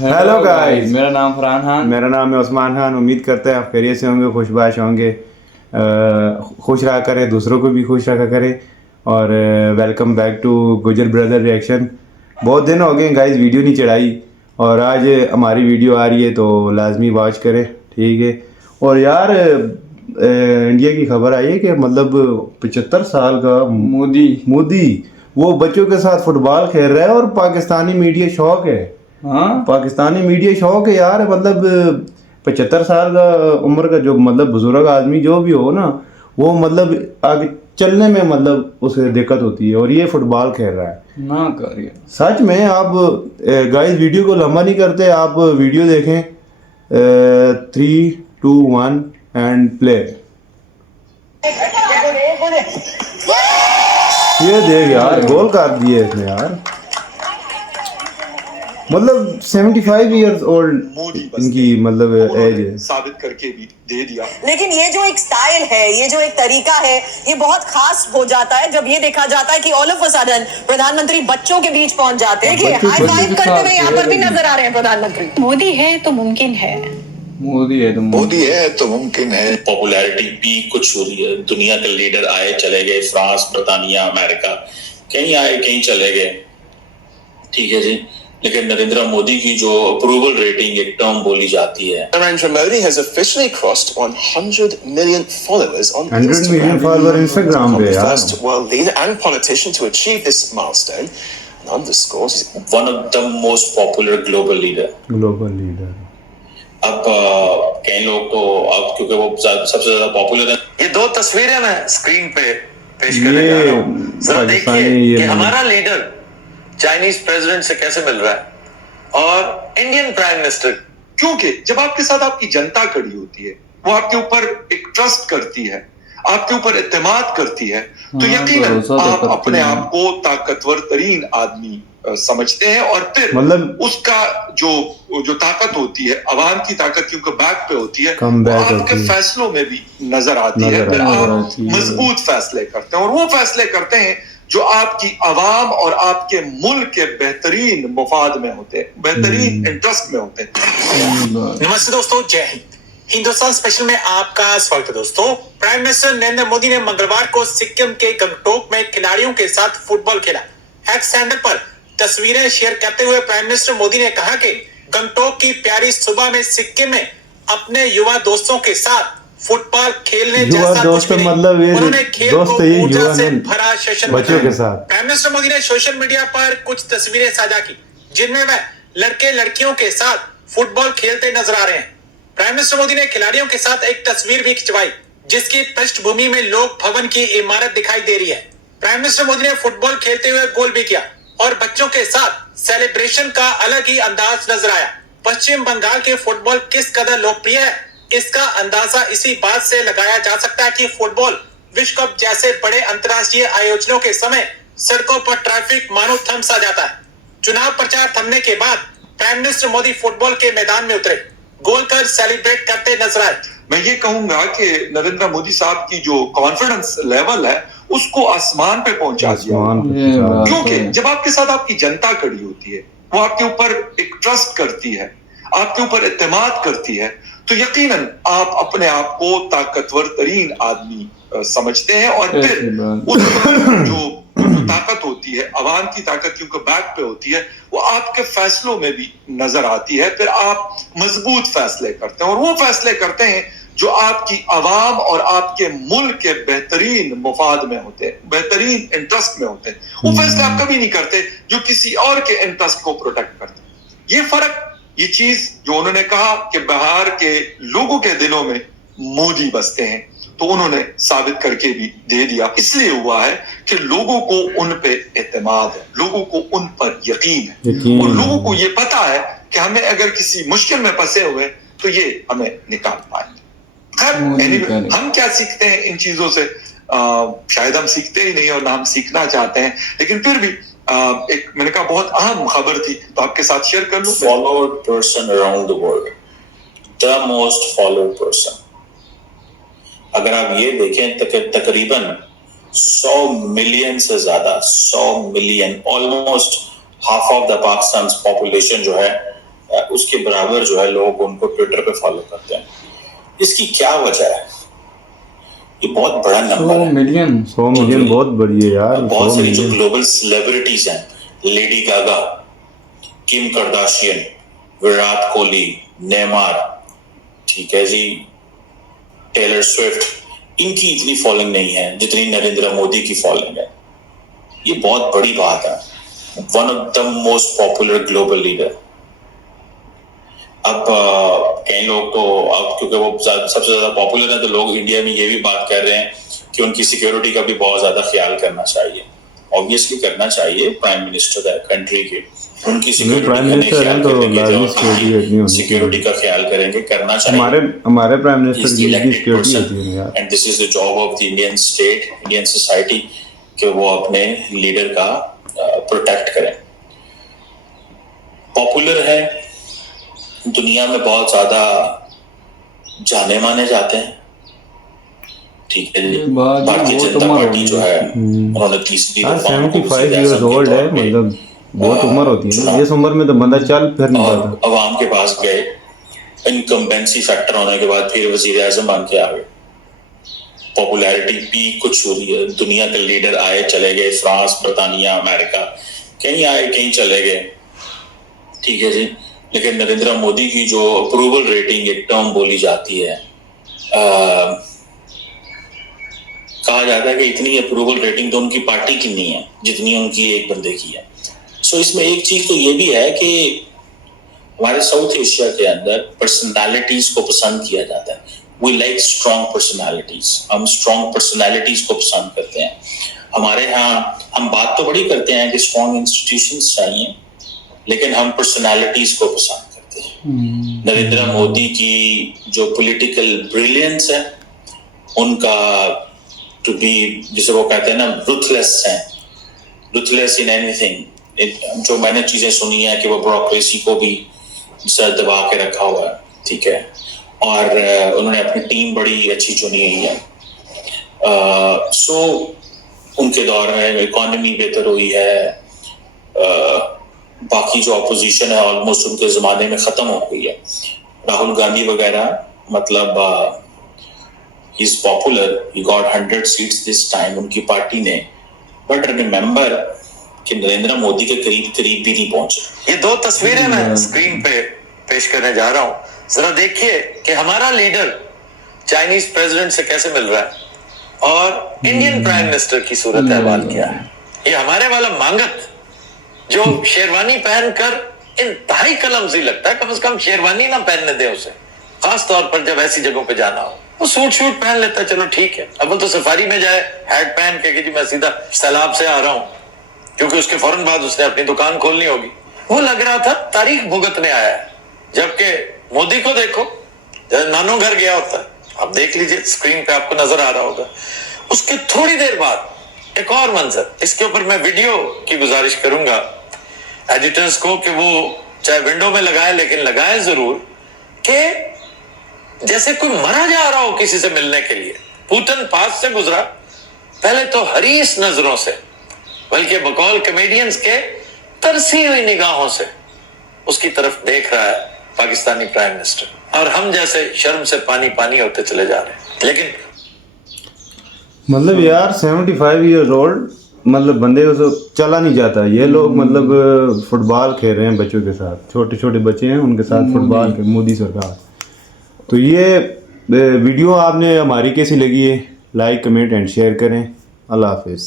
Hello guys, मेरा नाम फरहान खान। मेरा नाम है उस्मान खान। उम्मीद करते हैं आप खैरियत से होंगे, खुशबाश होंगे, खुश रहा करें, दूसरों को भी खुश रखा करें। और वेलकम बैक टू गुजर ब्रदर रिएक्शन। बहुत दिन हो गए गाइस, वीडियो नहीं चढ़ाई और आज हमारी वीडियो आ रही है तो लाजमी वॉच करें, ठीक है। और यार इंडिया की खबर आई है कि मतलब 75 साल का मोदी वो बच्चों के साथ फुटबॉल खेल रहा है और पाकिस्तानी मीडिया शौक है। हाँ, पाकिस्तानी मीडिया शौक है यार। मतलब 75 साल का उम्र का जो मतलब बुजुर्ग आदमी जो भी हो ना, वो मतलब आगे चलने में मतलब उसे दिक्कत होती है और ये फुटबॉल खेल रहा है ना करिए। सच में। आप गाइस वीडियो को लंबा नहीं करते, आप वीडियो देखें। 3, 2, 1 एंड प्ले। ये देख यार, गोल कर दिए इसने यार। मतलब 75 ईयर्स ओल्ड इनकी मतलब एज है। साबित करके भी दे दिया। लेकिन ये जो एक स्टाइल है, ये जो एक तरीका है, ये बहुत खास हो जाता है जब ये देखा जाता है कि ऑल ऑफ अ सडन प्रधानमंत्री बच्चों के बीच पहुंच जाते हैं कि हाई फाइव करते हुए यहाँ पर भी नजर आ रहे हैं प्रधानमंत्री। मोदी है तो मुमकिन है। मोदी है तो मुमकिन है। पॉपुलैरिटी पीक को छू रही है। दुनिया के लीडर आए चले गए, फ्रांस, ब्रिटानिया, अमेरिका, कहीं आए कहीं चले गए, ठीक है जी। लेकिन नरेंद्र मोदी की जो अप्रूवल रेटिंग एक टर्म बोली जाती है। Narendra Modi has officially crossed 100 million followers on 100 million follower Instagram पे यार। First world leader and politician to achieve this milestone and underscores one of the most popular global leader. अब कई लोग तो अब क्योंकि वो सबसे ज्यादा पॉपुलर है। ये दो तस्वीरें मैं स्क्रीन पे पेश करने जा रहा हूं। जरा देखिए कि हमारा लीडर चाइनीज प्रेसिडेंट से कैसे मिल रहा है और इंडियन प्राइम मिनिस्टर। क्योंकि जब आपके साथ आपकी जनता खड़ी होती है, वो आपके ऊपर एक ट्रस्ट करती है, आपके ऊपर एतमाद करती है, तो यकीनन आप अपने आप को ताकतवर तरीन आदमी समझते हैं और फिर मतलब उसका जो ताकत होती है, अवाम की ताकत क्योंकि बैक पे होती है, वो आपके फैसलों में भी नजर आती है। फिर आप मजबूत फैसले करते हैं और वो फैसले करते हैं जो आपकी अवाम और आपके मुल्क के बेहतरीन मुफाद में होते हैं, बेहतरीन इंटरेस्ट में होते हैं। नमस्ते दोस्तों, जय हिंद। हिंदुस्तान स्पेशल में आपका स्वागत है दोस्तों। प्राइम मिनिस्टर नरेंद्र मोदी ने मंगलवार को सिक्किम के गंगटोक में खिलाड़ियों के साथ फुटबॉल खेला। एक्स हैंडल पर तस्वीरें शेयर करते हुए प्राइम मिनिस्टर मोदी ने कहा कि गंगटोक की प्यारी सुबह में सिक्किम में अपने युवा दोस्तों के साथ फुटबॉल खेलने जैसा कुछ नहीं। मतलब उन्होंने खेल को ऊर्जा से भरा सेशन बच्चों के साथ। प्राइम मिनिस्टर मोदी ने सोशल मीडिया पर कुछ तस्वीरें साझा की जिनमें वह लड़के लड़कियों के साथ फुटबॉल खेलते नजर आ रहे हैं। प्राइम मिनिस्टर मोदी ने खिलाड़ियों के साथ एक तस्वीर भी खिंचवाई जिसकी पृष्ठभूमि में लोक भवन की इमारत दिखाई दे रही है। प्राइम मिनिस्टर मोदी ने फुटबॉल खेलते हुए गोल भी किया और बच्चों के साथ सेलिब्रेशन का अलग ही अंदाज नजर आया। पश्चिम बंगाल के फुटबॉल किस कदर लोकप्रिय है, इसका अंदाजा इसी बात से लगाया जा सकता है कि फुटबॉल विश्व कप जैसे बड़े अंतर्राष्ट्रीय आयोजनों के समय सड़कों पर ट्रैफिक मानो थम सा जाता है। चुनाव प्रचार थमने के बाद प्राइम मिनिस्टर मोदी फुटबॉल के मैदान में उतरे, गोल कर सेलिब्रेट करते नजर आए। मैं ये कहूंगा कि नरेंद्र मोदी साहब की जो कॉन्फिडेंस लेवल है उसको आसमान पे पहुंचा दिया। क्योंकि जब आपके साथ आपकी जनता खड़ी होती है, वो आपके ऊपर एक ट्रस्ट करती है, आपके ऊपर एतमाद करती है, तो यकीनन आप अपने आप को ताकतवर तरीन आदमी समझते हैं और फिर उसका जो ताकत होती है, अवाम की ताकत क्योंकि बैक पे होती है, वो आपके फैसलों में भी नजर आती है। फिर आप मजबूत फैसले करते हैं और वो फैसले करते हैं जो आपकी अवाम और आपके मुल्क के बेहतरीन मुफाद में होते हैं, बेहतरीन इंटरेस्ट में होते हैं। वो फैसले आप कभी नहीं करते जो किसी और के इंटरेस्ट को प्रोटेक्ट करते हैं। ये फर्क, ये चीज जो उन्होंने कहा कि बिहार के लोगों के दिलों में मोदी बसते हैं, तो उन्होंने साबित करके भी दे दिया। इसलिए हुआ है कि लोगों को उन पे एतमाद है, लोगों को उन पर यकीन है और लोगों को ये पता है कि हमें अगर किसी मुश्किल में फंसे हुए तो ये हमें निकाल पाएंगे। हम क्या सीखते हैं इन चीजों से? शायद हम सीखते ही नहीं और ना हम सीखना चाहते हैं, लेकिन फिर भी एक मैंने कहा बहुत अहम खबर थी तो आपके साथ शेयर कर लूं। Followed person around the world, the most followed person. अगर आप ये देखें तकरीबन 100 मिलियन से ज्यादा, 100 million, almost half of the Pakistan population जो है उसके बराबर जो है लोग उनको ट्विटर पे फॉलो करते हैं। इसकी क्या वजह है? ये बहुत बड़ा नंबर 100 है। मिलियन 100 मिलियन बहुत बड़ी है यार। बहुत 100 सारी जो मिलियन। ग्लोबल सेलिब्रिटीज हैं, Lady Gaga, Kim Kardashian, Virat Kohli, Neymar, ठीक है जी, टेलर स्विफ्ट, इनकी इतनी फॉलोइंग नहीं है जितनी नरेंद्र मोदी की फॉलोइंग है। ये बहुत बड़ी बात है। One of the most popular global leader. अब कई लोग तो अब क्योंकि वो सबसे ज्यादा पॉपुलर है तो लोग इंडिया में ये भी बात कर रहे हैं कि उनकी सिक्योरिटी का भी बहुत ज्यादा ख्याल करना चाहिए। ऑब्वियसली करना चाहिए, प्राइम मिनिस्टर है कंट्री के, उनकी प्राइम मिनिस्टर हैं तो लाजमी सिक्योरिटी रखनी होनी सिक्योरिटी का ख्याल करेंगे, करना चाहिए। हमारे प्राइम मिनिस्टर की सिक्योरिटी होती है यार। And this is the job of the Indian state, Indian society, कि वो अपने लीडर का प्रोटेक्ट करें। पॉपुलर है, दुनिया में बहुत ज्यादा जाने माने जाते हैं, ठीक है। भारतीय जनता पार्टी जो है उन्होंने तीसरी 75 इयर्स ओल्ड है, मतलब बहुत उम्र होती है ना। इस उम्र में तो बंदा चल फिर नहीं पाता। अवाम के पास गए, इनकम्बेंसी फैक्टर होने के बाद फिर वजीर आजम बन के आ गए, पॉपुलैरिटी पीक को छू रही है। दुनिया के लीडर आए चले गए, फ्रांस, ब्रिटानिया, अमेरिका, कहीं आए कहीं चले गए, ठीक है जी। लेकिन नरेंद्र मोदी की जो अप्रूवल रेटिंग एक टर्म बोली जाती है, कहा जाता है कि इतनी अप्रूवल रेटिंग तो उनकी पार्टी की नहीं है जितनी उनकी एक बंदे की है। सो इसमें एक चीज तो ये भी है कि हमारे साउथ एशिया के अंदर पर्सनालिटीज को पसंद किया जाता है। वी लाइक स्ट्रॉन्ग पर्सनालिटीज, हम स्ट्रॉन्ग पर्सनालिटीज को पसंद करते हैं। हमारे यहाँ हम बात तो बड़ी करते हैं कि स्ट्रॉन्ग इंस्टीट्यूशंस चाहिए, लेकिन हम पर्सनालिटीज को पसंद करते हैं। नरेंद्र मोदी की जो पॉलिटिकल ब्रिलियंस है, उनका टू बी, जिसे वो कहते हैं ना, रुथलेस है, रुथलेस इन एनीथिंग। जो मैंने चीजें सुनी है कि वो ब्यूरोक्रेसी को भी सर दबा के रखा हुआ है, ठीक है। और उन्होंने अपनी टीम बड़ी अच्छी चुनी हुई है। सो उनके दौर में इकोनॉमी बेहतर हुई है, बाकी जो अपोजिशन है ऑलमोस्ट उनके जमाने में खत्म हो गई है। राहुल गांधी वगैरह, मतलब he is popular, he got 100 seats this time उनकी पार्टी ने, बट रिमेंबर कि नरेंद्र मोदी के करीब करीब भी नहीं पहुंचे। ये दो तस्वीरें मैं स्क्रीन पे पेश करने जा रहा हूं, जरा देखिए कि हमारा लीडर चाइनीज प्रेसिडेंट से कैसे मिल रहा है और इंडियन प्राइम मिनिस्टर की सूरत अहवाल क्या है। ये हमारे वाला मांगत जो शेरवानी पहनकर इंतहाई कलमजी लगता है, कम से कम शेरवानी ना पहनने दे उसे, खास तौर पर जब ऐसी जगहों पे जाना हो। वो सूट शूट पहन लेता है, चलो ठीक है। अब वो तो सफारी में जाए हैट पहन के कि जी मैं सीधा सैलाब से आ रहा हूं, क्योंकि उसके फौरन बाद उसने अपनी दुकान खोलनी होगी। वो लग रहा था तारीख भुगतने आया है। जबकि मोदी को देखो, नानो घर गया होता है, आप देख लीजिए स्क्रीन पे आपको नजर आ रहा होगा। उसके थोड़ी देर बाद एक और मंजर, इसके ऊपर मैं वीडियो की गुजारिश करूंगा एडिटर्स को कि वो चाहे विंडो में लगाए, लेकिन लगाए जरूर कि जैसे कोई मरा जा रहा हो किसी से मिलने के लिए। पुतिन पास से गुजरा, पहले तो हरीस नजरों से, बल्कि बकौल कॉमेडियंस के तरसी हुई निगाहों से उसकी तरफ देख रहा है पाकिस्तानी प्राइम मिनिस्टर, और हम जैसे शर्म से पानी पानी होते चले जा रहे हैं। लेकिन मतलब यार 75 ईयर्स ओल्ड, मतलब बंदे को तो चला नहीं जाता। ये लोग मतलब फुटबॉल खेल रहे हैं बच्चों के साथ, छोटे छोटे बच्चे हैं उनके साथ फुटबॉल के, मोदी सरकार। तो ये वीडियो आपने हमारी कैसी लगी है, लाइक कमेंट एंड शेयर करें। अल्लाह हाफिज़।